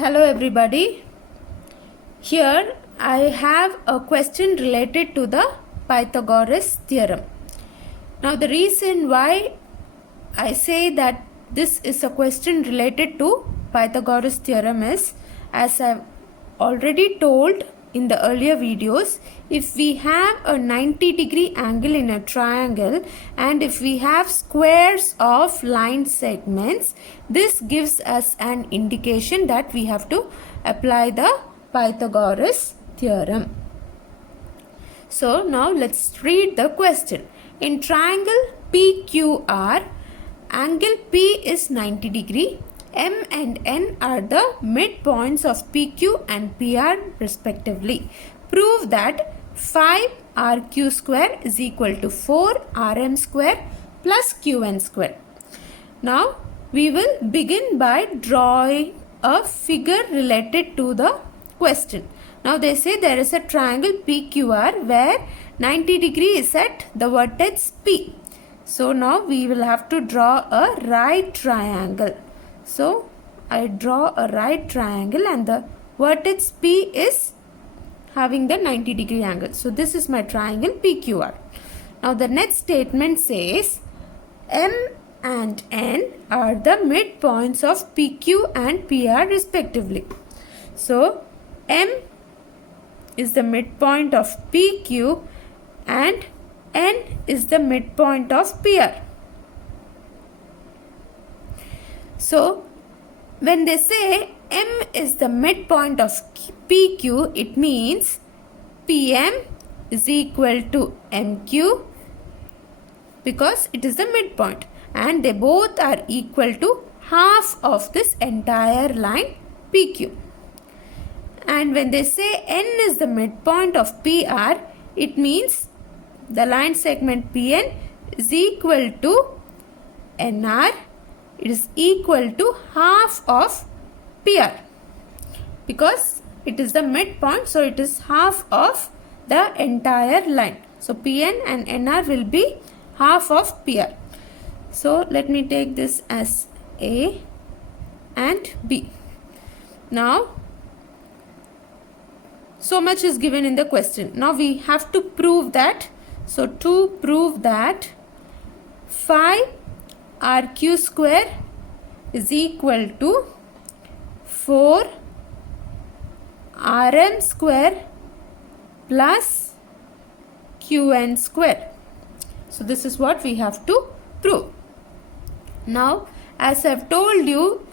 Hello everybody. Here I have a question related to the Pythagoras theorem. Now the reason why I say that this is a question related to Pythagoras theorem is, as I've already told in the earlier videos, if we have a 90-degree angle in a triangle and if we have squares of line segments, this gives us an indication that we have to apply the Pythagoras theorem. So now let's read the question. In triangle PQR, angle P is 90 degree. M and N are the midpoints of PQ and PR respectively. Prove that 5RQ square is equal to 4RM square plus QN square. Now we will begin by drawing a figure related to the question. Now they say there is a triangle PQR where 90 degree is at the vertex P. So now we will have to draw a right triangle. So I draw a right triangle and the vertex P is having the 90 degree angle. So this is my triangle PQR. Now the next statement says M and N are the midpoints of PQ and PR respectively. So M is the midpoint of PQ and N is the midpoint of PR. So when they say M is the midpoint of PQ, it means PM is equal to MQ because it is the midpoint and they both are equal to half of this entire line PQ. And when they say N is the midpoint of PR, it means the line segment PN is equal to NR. It is equal to half of PR because it is the midpoint, so it is half of the entire line. So PN and NR will be half of PR. So let me take this as A and B. Now so much is given in the question. Now we have to prove that. So to prove that 5RQ square is equal to 4RM square plus QN square. So this is what we have to prove. Now as I have told you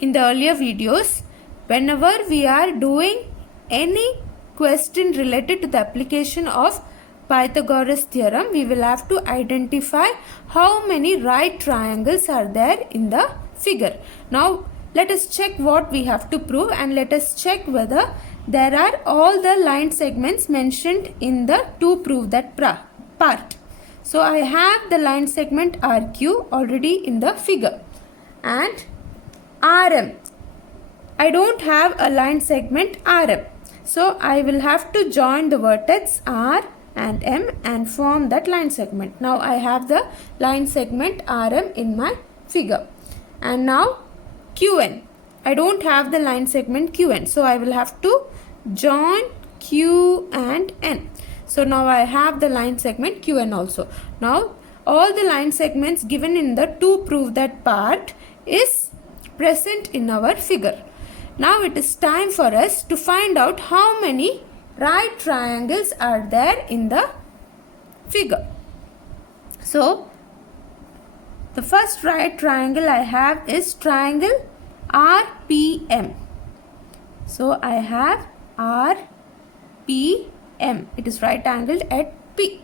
in the earlier videos, whenever we are doing any question related to the application of Pythagoras theorem, we will have to identify how many right triangles are there in the figure. Now let us check what we have to prove and let us check whether there are all the line segments mentioned in the to prove that part. So I have the line segment RQ already in the figure and RM. I don't have a line segment RM. So I will have to join the vertex R and M and form that line segment. Now I have the line segment RM in my figure. And now QN. I don't have the line segment QN. So I will have to join Q and N. So now I have the line segment QN also. Now all the line segments given in the to prove that part is present in our figure. Now it is time for us to find out how many right triangles are there in the figure. So the first right triangle I have is triangle RPM. So I have RPM. It is right angled at P.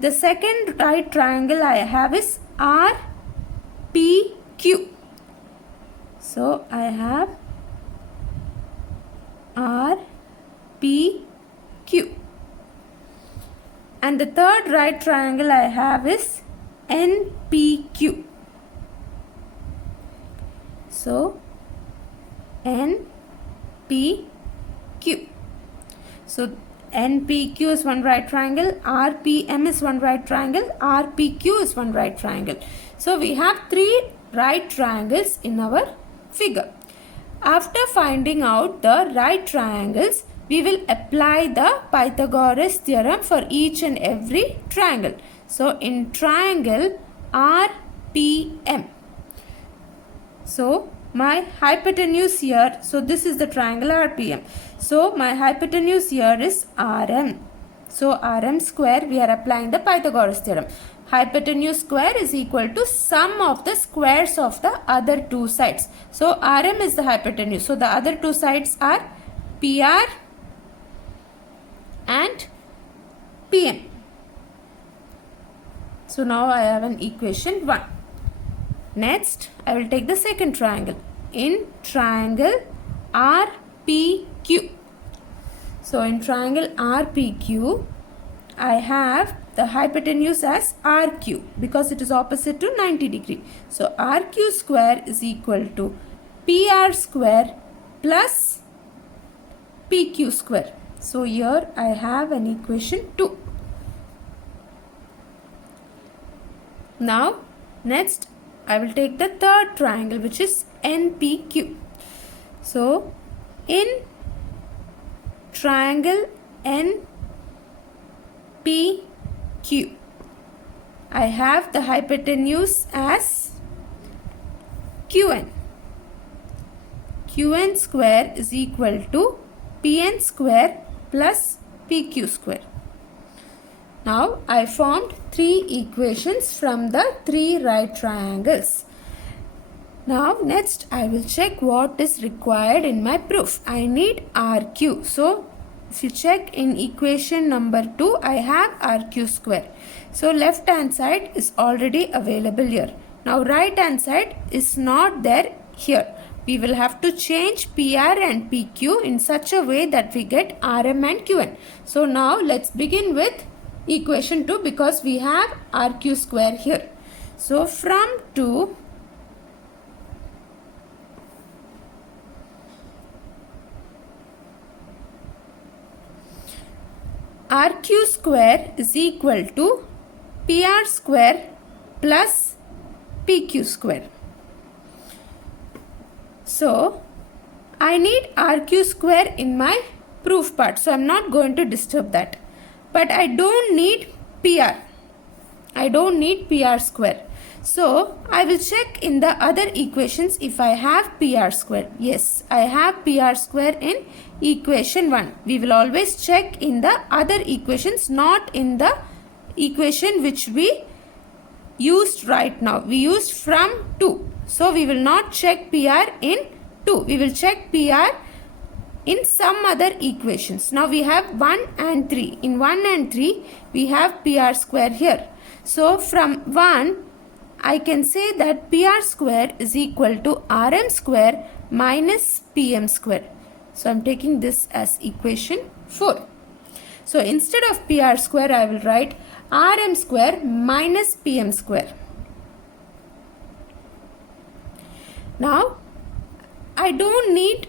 The second right triangle I have is RPQ. So I have RPQ. And the third right triangle I have is NPQ. So NPQ. So NPQ is one right triangle, RPM is one right triangle, RPQ is one right triangle. So we have three right triangles in our figure. After finding out the right triangles, we will apply the Pythagoras theorem for each and every triangle. So in triangle RPM, so my hypotenuse here, so this is the triangle RPM. So my hypotenuse here is RM. So RM square, we are applying the Pythagoras theorem. Hypotenuse square is equal to sum of the squares of the other two sides. So RM is the hypotenuse. So the other two sides are PR and PM. So now I have an equation 1. Next, I will take the second triangle. In triangle RPQ. So in triangle RPQ, I have the hypotenuse as RQ because it is opposite to 90 degree. So RQ square is equal to PR square plus PQ square. So here I have an equation 2. Now next I will take the third triangle, which is NPQ. So in triangle NPQ, I have the hypotenuse as QN. QN square is equal to PN square plus PQ square. Now I formed 3 equations from the 3 right triangles. Now next I will check what is required in my proof. I need RQ. So if you check in equation number 2, I have RQ square. So left hand side is already available here. Now right hand side is not there here. We will have to change PR and PQ in such a way that we get RM and QN. So now let's begin with equation 2 because we have RQ square here. So from 2, RQ square is equal to PR square plus PQ square. So I need RQ square in my proof part. So I am not going to disturb that. But I don't need PR. I don't need PR square. So I will check in the other equations if I have PR square. Yes, I have PR square in equation 1. We will always check in the other equations, not in the equation which we used right now. We used from 2. So we will not check PR in 2. We will check PR in some other equations. Now we have 1 and 3. In 1 and 3, we have PR square here. So from 1, I can say that PR square is equal to RM square minus PM square. So I am taking this as equation 4. So instead of PR square, I will write RM square minus PM square. Now I don't need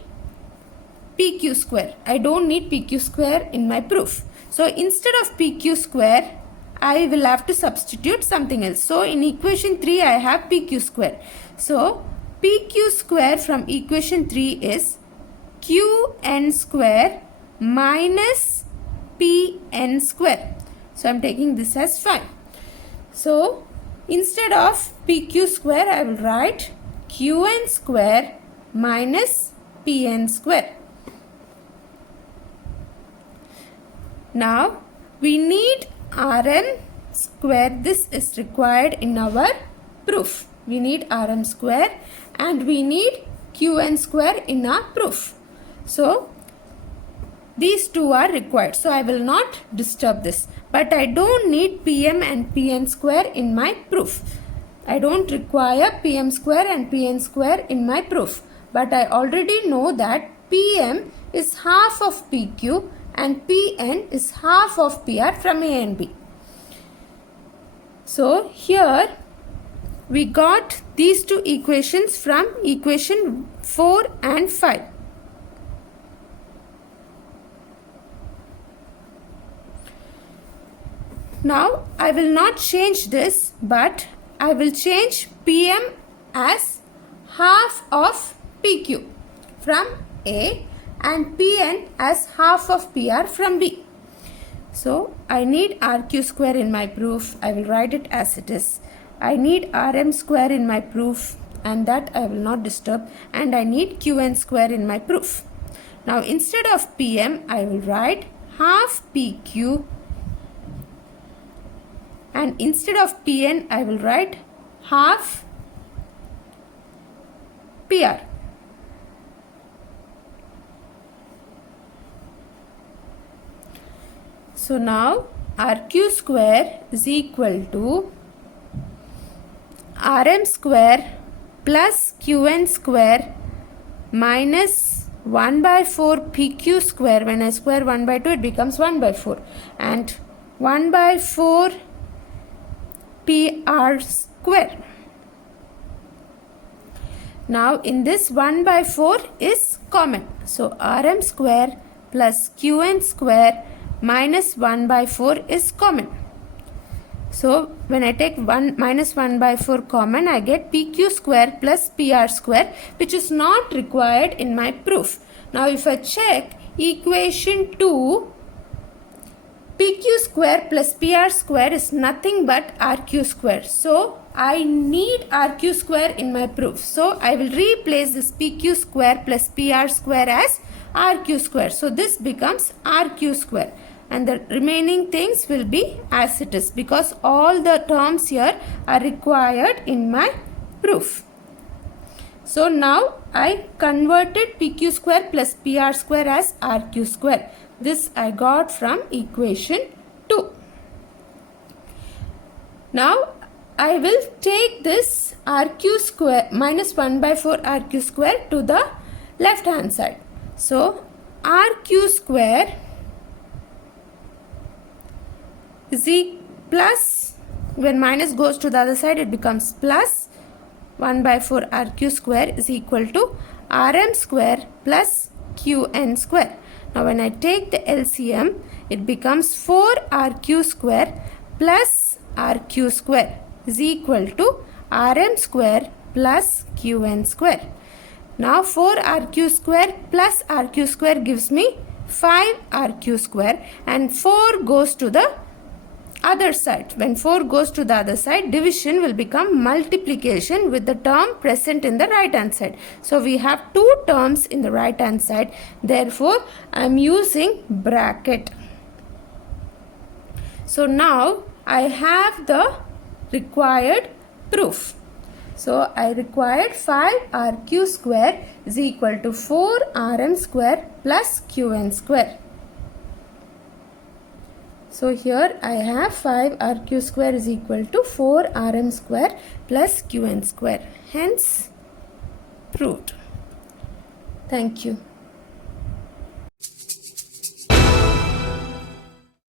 PQ square. I don't need PQ square in my proof. So instead of PQ square, I will have to substitute something else. So in equation 3, I have PQ square. So PQ square from equation 3 is QN square minus PN square. So I am taking this as 5. So instead of PQ square, I will write QN square minus PN square. Now we need RM square. This is required in our proof. We need RM square and we need QN square in our proof. So these two are required. So I will not disturb this. But I don't need PM and PN square in my proof. I don't require PM square and PN square in my proof. But I already know that PM is half of PQ and PN is half of PR from A and B. So here we got these two equations from equation 4 and 5. Now I will not change this, but I will change PM as half of PQ. from A and Pn as half of Pr from B. So I need RQ square in my proof. I will write it as it is. I need Rm square in my proof, and that I will not disturb, and I need Qn square in my proof. Now instead of Pm, I will write half PQ, and instead of Pn, I will write half PR. So now RQ square is equal to Rm square plus Qn square minus 1 by 4 PQ square. When I square 1 by 2, it becomes 1 by 4, and 1 by 4 PR square. Now in this 1 by 4 is common. So Rm square plus Qn square minus 1 by 4 is common. So when I take 1 minus 1 by 4 common, I get PQ square plus PR square, which is not required in my proof. Now if I check equation 2, PQ square plus PR square is nothing but RQ square. So I need RQ square in my proof. So I will replace this PQ square plus PR square as RQ square. So this becomes RQ square, and the remaining things will be as it is, because all the terms here are required in my proof. So now I converted PQ square plus PR square as RQ square. This I got from equation 2. Now I will take this RQ square minus 1 by 4 RQ square to the left hand side. So RQ square is plus, when minus goes to the other side, it becomes plus 1 by 4 RQ square is equal to Rm square plus Qn square. Now when I take the LCM, it becomes 4 RQ square plus RQ square is equal to Rm square plus Qn square. Now 4 RQ square plus RQ square gives me 5 RQ square, and 4 goes to the other side. When 4 goes to the other side, division will become multiplication with the term present in the right hand side. So we have 2 terms in the right hand side. Therefore, I am using bracket. So now I have the required proof. So I required 5 RQ square is equal to 4 Rm square plus Qn square. So here I have 5 RQ square is equal to 4 Rm square plus Qn square. Hence proved. Thank you.